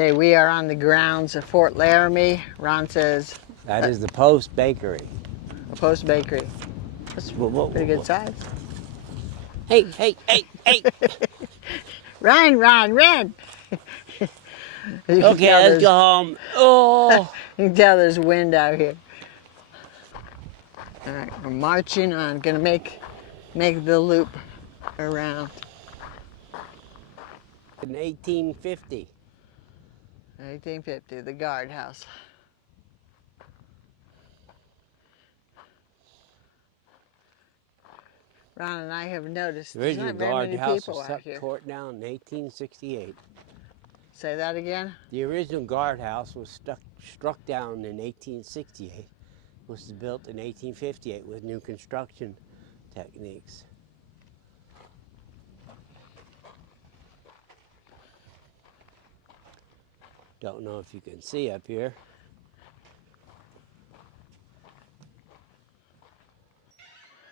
Okay, we are on the grounds of Fort Laramie. Ron says That is the Post Bakery. a Post Bakery. That's pretty good size. Hey, hey, hey, hey! Run, Ron, run! Okay, let's go home. Oh! You can tell there's wind out here. All right, we're marching on. Gonna make the loop around. In 1850. 1850, the guardhouse. Ron and I have noticed The there's original not very many guardhouse people was out here. tore down in 1868. Say that again? The original guardhouse was struck down in 1868. It was built in 1858 with new construction techniques. Don't know if you can see up here.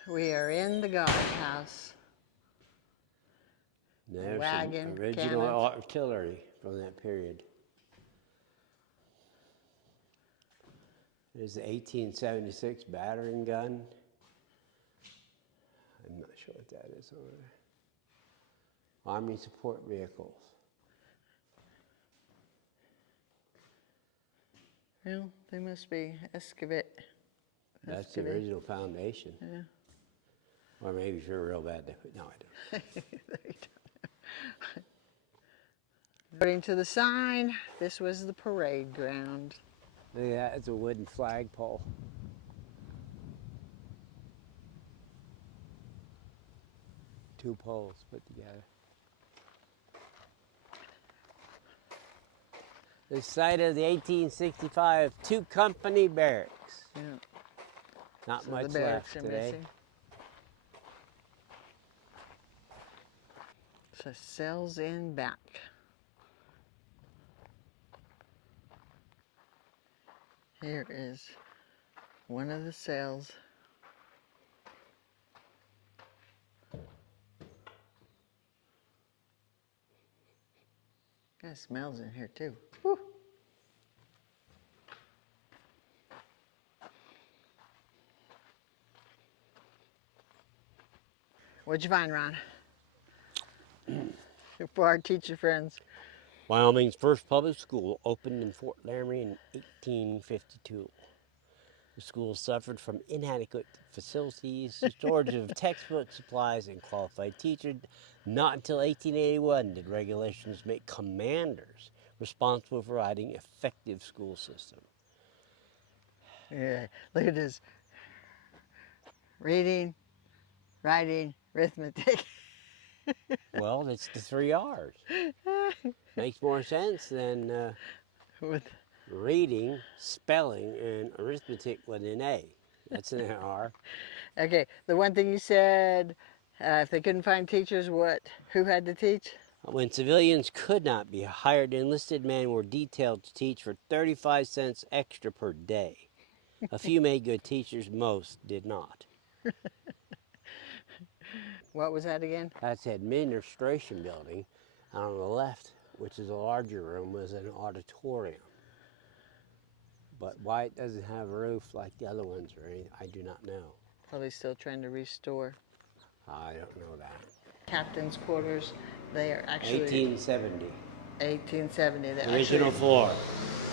We are in the guardhouse. There's Wagon, some original cannons. artillery from that period. There's the 1876 battering gun. I'm not sure what that is over there. Army support vehicles. Well, they must be excavate. That's the original foundation. Yeah. Or maybe if you're real bad, no, I don't. According to the sign, this was the parade ground. Look at that, it's a wooden flagpole. Two poles put together. The site of the 1865 two-company barracks. Yeah. Not So much the barracks left are today. missing. So cells in back. Here is one of the cells. Kind of smells in here too. Whew. What'd you find, Ron? For our teacher friends. Wyoming's first public school opened in Fort Laramie in 1852. The school suffered from inadequate facilities, storage of textbook supplies, and qualified teachers. Not until 1881 did regulations make commanders responsible for providing effective school system. Yeah, look at this. Reading, writing, arithmetic. Well, it's the 3 R's. Makes more sense than With reading, spelling, and arithmetic with an A. That's an R. Okay, the one thing you said, if they couldn't find teachers, who had to teach? When civilians could not be hired, enlisted men were detailed to teach for 35 cents extra per day. A few made good teachers, most did not. What was that again? That's the administration building. And on the left, which is a larger room, was an auditorium. But why it doesn't have a roof like the other ones or anything, I do not know. Probably still trying to restore. I don't know that. Captain's quarters, they are actually 1870. 1870. They're Original floor.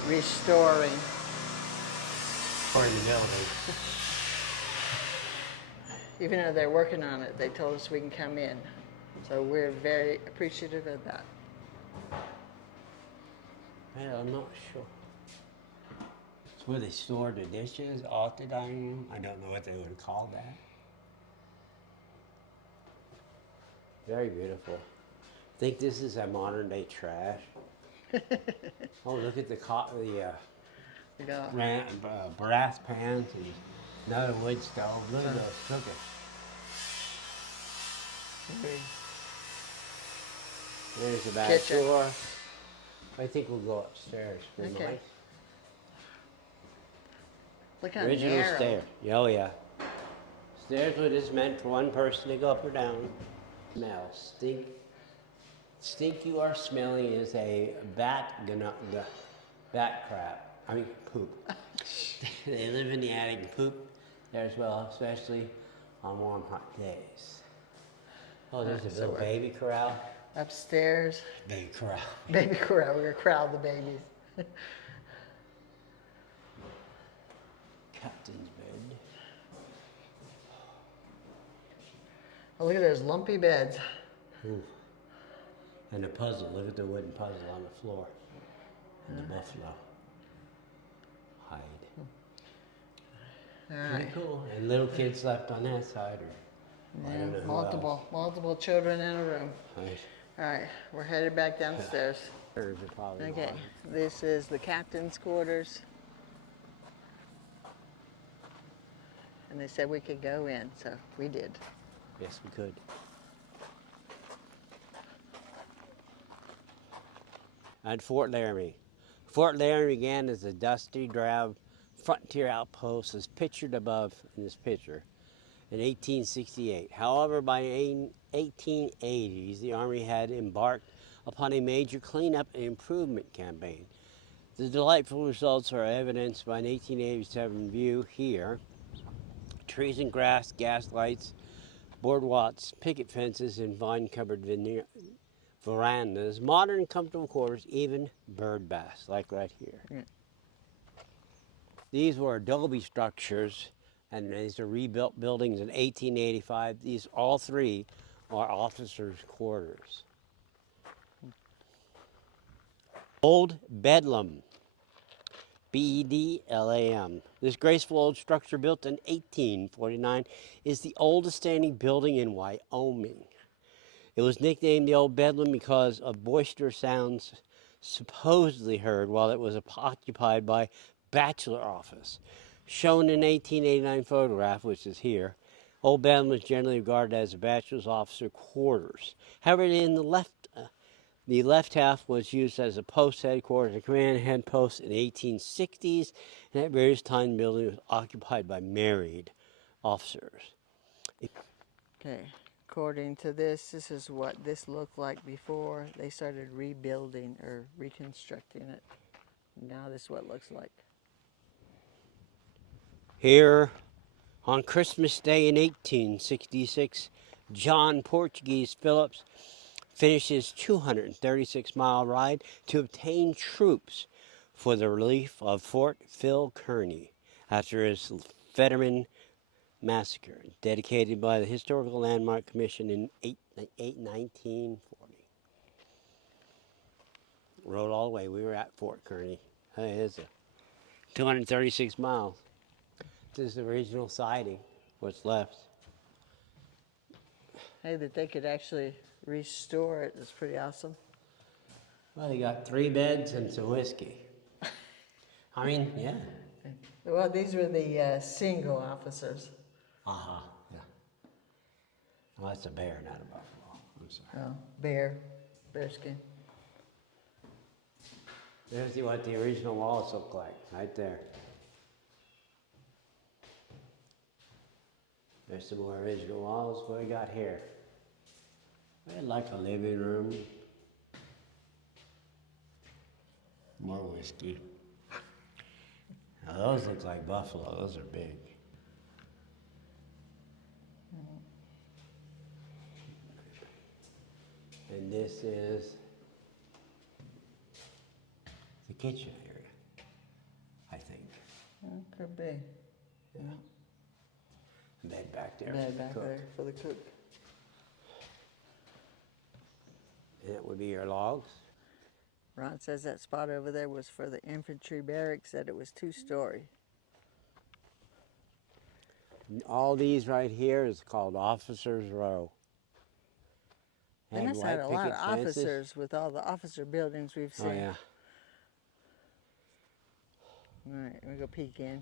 Restoring. Or in the elevator. Even though they're working on it, they told us we can come in. So we're very appreciative of that. Well, I'm not sure. It's where they store the dishes off the dining room. I don't know what they would call that. Very beautiful. I think this is a modern day trash. Oh, look at the brass pans and another wood stove. Look at those cookers. There's the back Kitchen. door. I think we'll go upstairs. Okay. Look how Original narrow. stair. Oh yeah. Stairs were just meant for one person to go up or down. Smell, stink. Stink you are smelling is a bat crap. I mean poop. They live in the attic and poop there as well, especially on warm, hot days. Oh, there's a little baby corral. Upstairs. Baby corral. Baby corral. We're gonna corral the babies. Captain's bed. Oh, look at those lumpy beds. Ooh. And the puzzle. Look at the wooden puzzle on the floor. And the buffalo hide. All Pretty right. cool. And little kids slept on that side, or I don't know who else. Multiple children in a room. Right. All right, we're headed back downstairs. Birds are probably Okay, gone. this is the captain's quarters. And they said we could go in, so we did. Yes, we could. At Fort Laramie. Fort Laramie began as a dusty, drab frontier outpost as pictured above in this picture in 1868. However, by 1880s, the Army had embarked upon a major cleanup and improvement campaign. The delightful results are evidenced by an 1887 view here. Trees and grass, gas lights, boardwalks, picket fences, and vine-covered verandas, modern comfortable quarters, even bird baths, like right here. Yeah. These were adobe structures, and these are rebuilt buildings in 1885. These, all three, are officers' quarters. Old Bedlam, Bedlam. This graceful old structure, built in 1849, is the oldest standing building in Wyoming. It was nicknamed the Old Bedlam because of boisterous sounds supposedly heard while it was occupied by bachelor office. Shown in 1889 photograph, which is here, Old Bedlam was generally regarded as a bachelor's officer quarters. However, in the left half was used as a post headquarters, a command head post in the 1860s, and at various times the building was occupied by married officers. Okay, according to this is what this looked like before they started rebuilding or reconstructing it. Now this is what it looks like. Here, on Christmas Day in 1866, John Portuguese Phillips finished his 236-mile ride to obtain troops for the relief of Fort Phil Kearny after his Fetterman massacre, dedicated by the Historical Landmark Commission in 1940. Rode all the way. We were at Fort Kearny. Hey, it's 236 miles. This is the original siding, what's left. Hey, that they could actually restore it is pretty awesome. Well, they got 3 beds and some whiskey. I mean, yeah. Well, these were the single officers. Uh-huh, yeah. Well, that's a bear, not a buffalo. I'm sorry. Oh, bearskin. There's what the original walls look like, right there. There's some more original walls. What we got here? We had like a living room. More whiskey. Now those look like buffalo. Those are big. And this is the kitchen area, I think. Could be. Yeah. Bed back there. Bed for the back cook. there for the cook. And that would be your logs. Ron says that spot over there was for the infantry barracks, that it was 2-story. All these right here is called Officers Row. They must have had a lot of officers with all the officer buildings we've seen. Oh, yeah. All right, we go peek in.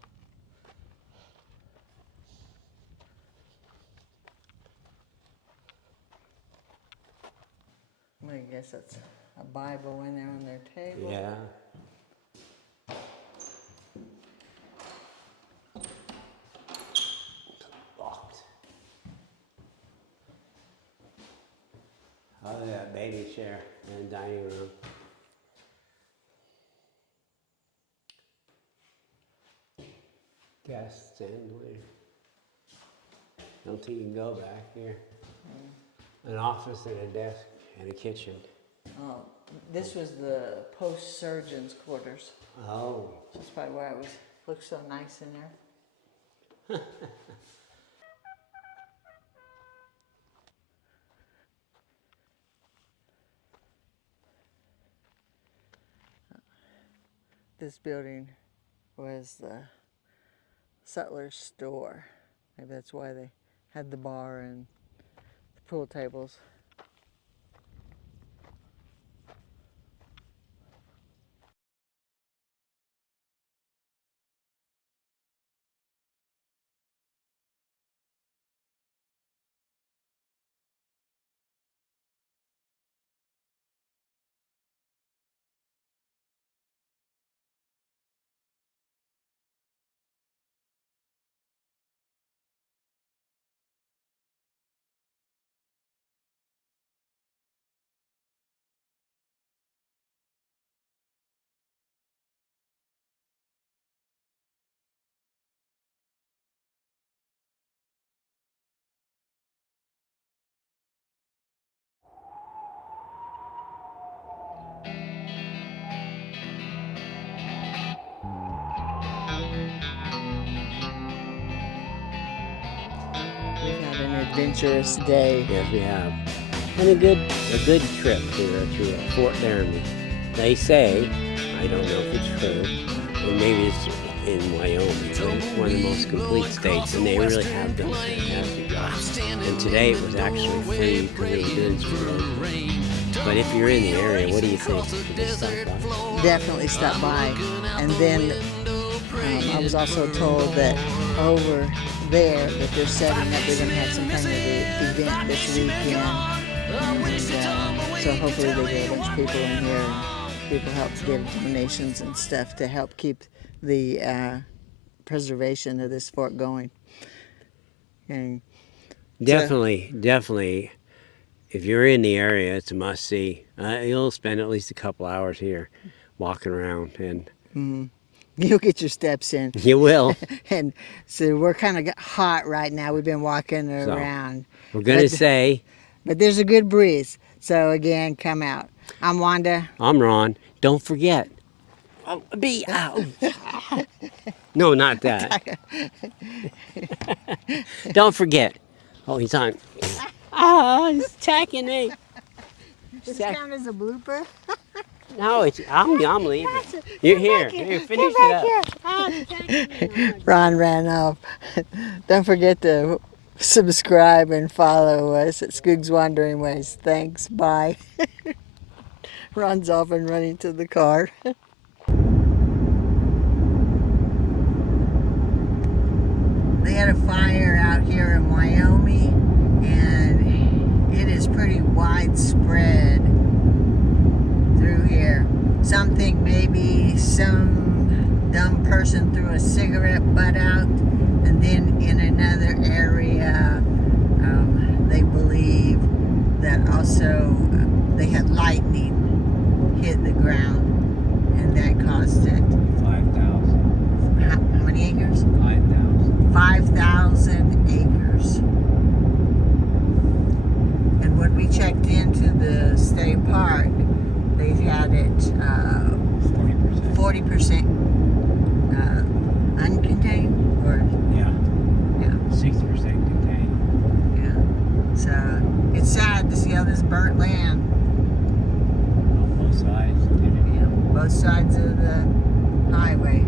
I guess that's a Bible in there on their table. Yeah. Locked. Oh, that baby chair. Desks and don't think you can go back here. An office and a desk and a kitchen. Oh, this was the post-surgeon's quarters. Oh. That's probably why it looked so nice in there. This building was the sutler's store. Maybe that's why they had the bar and the pool tables. We've had an adventurous day. Yes, we have. And a good trip to Fort Laramie. They say, I don't know if it's true, and maybe it's in Wyoming, but it's one of the most complete states, and they really have done a fantastic job. And today it was actually free because it was goods for road. But if you're in the area, what do you think? Should you stop by? Definitely stop by. And then I was also told that over there that they're setting up, they're going to have some kind of event this weekend. And, so hopefully they get a bunch of people in here and people help give donations and stuff to help keep the preservation of this fort going. And Definitely. If you're in the area, it's a must-see. You'll spend at least a couple hours here walking around, and you'll get your steps in. you will. And so we're kind of hot right now. We've been walking around. We're going to say... But there's a good breeze. So again, come out. I'm Wanda. I'm Ron. Don't forget. Be out. No, not that. Don't forget. Oh, he's on. He's attacking me. Does this count as a blooper? No, I'm leaving. You're here. Here, finish it up. Ron ran off. Don't forget to subscribe and follow us at Skoog's Wandering Ways. Thanks. Bye. Ron's off and running to the car. They had a fire out here in Wyoming, and it is pretty widespread through here. Some think maybe some dumb person threw a cigarette butt out, and then in another area they believe that also they had lightning hit the ground, and that caused it. 5,000. How many acres? 5,000. 5,000 acres. And when we checked into the state park, they had it 40% uncontained, or Yeah. 60% contained. so it's sad to see all this burnt land. On both sides. Both sides of the highway.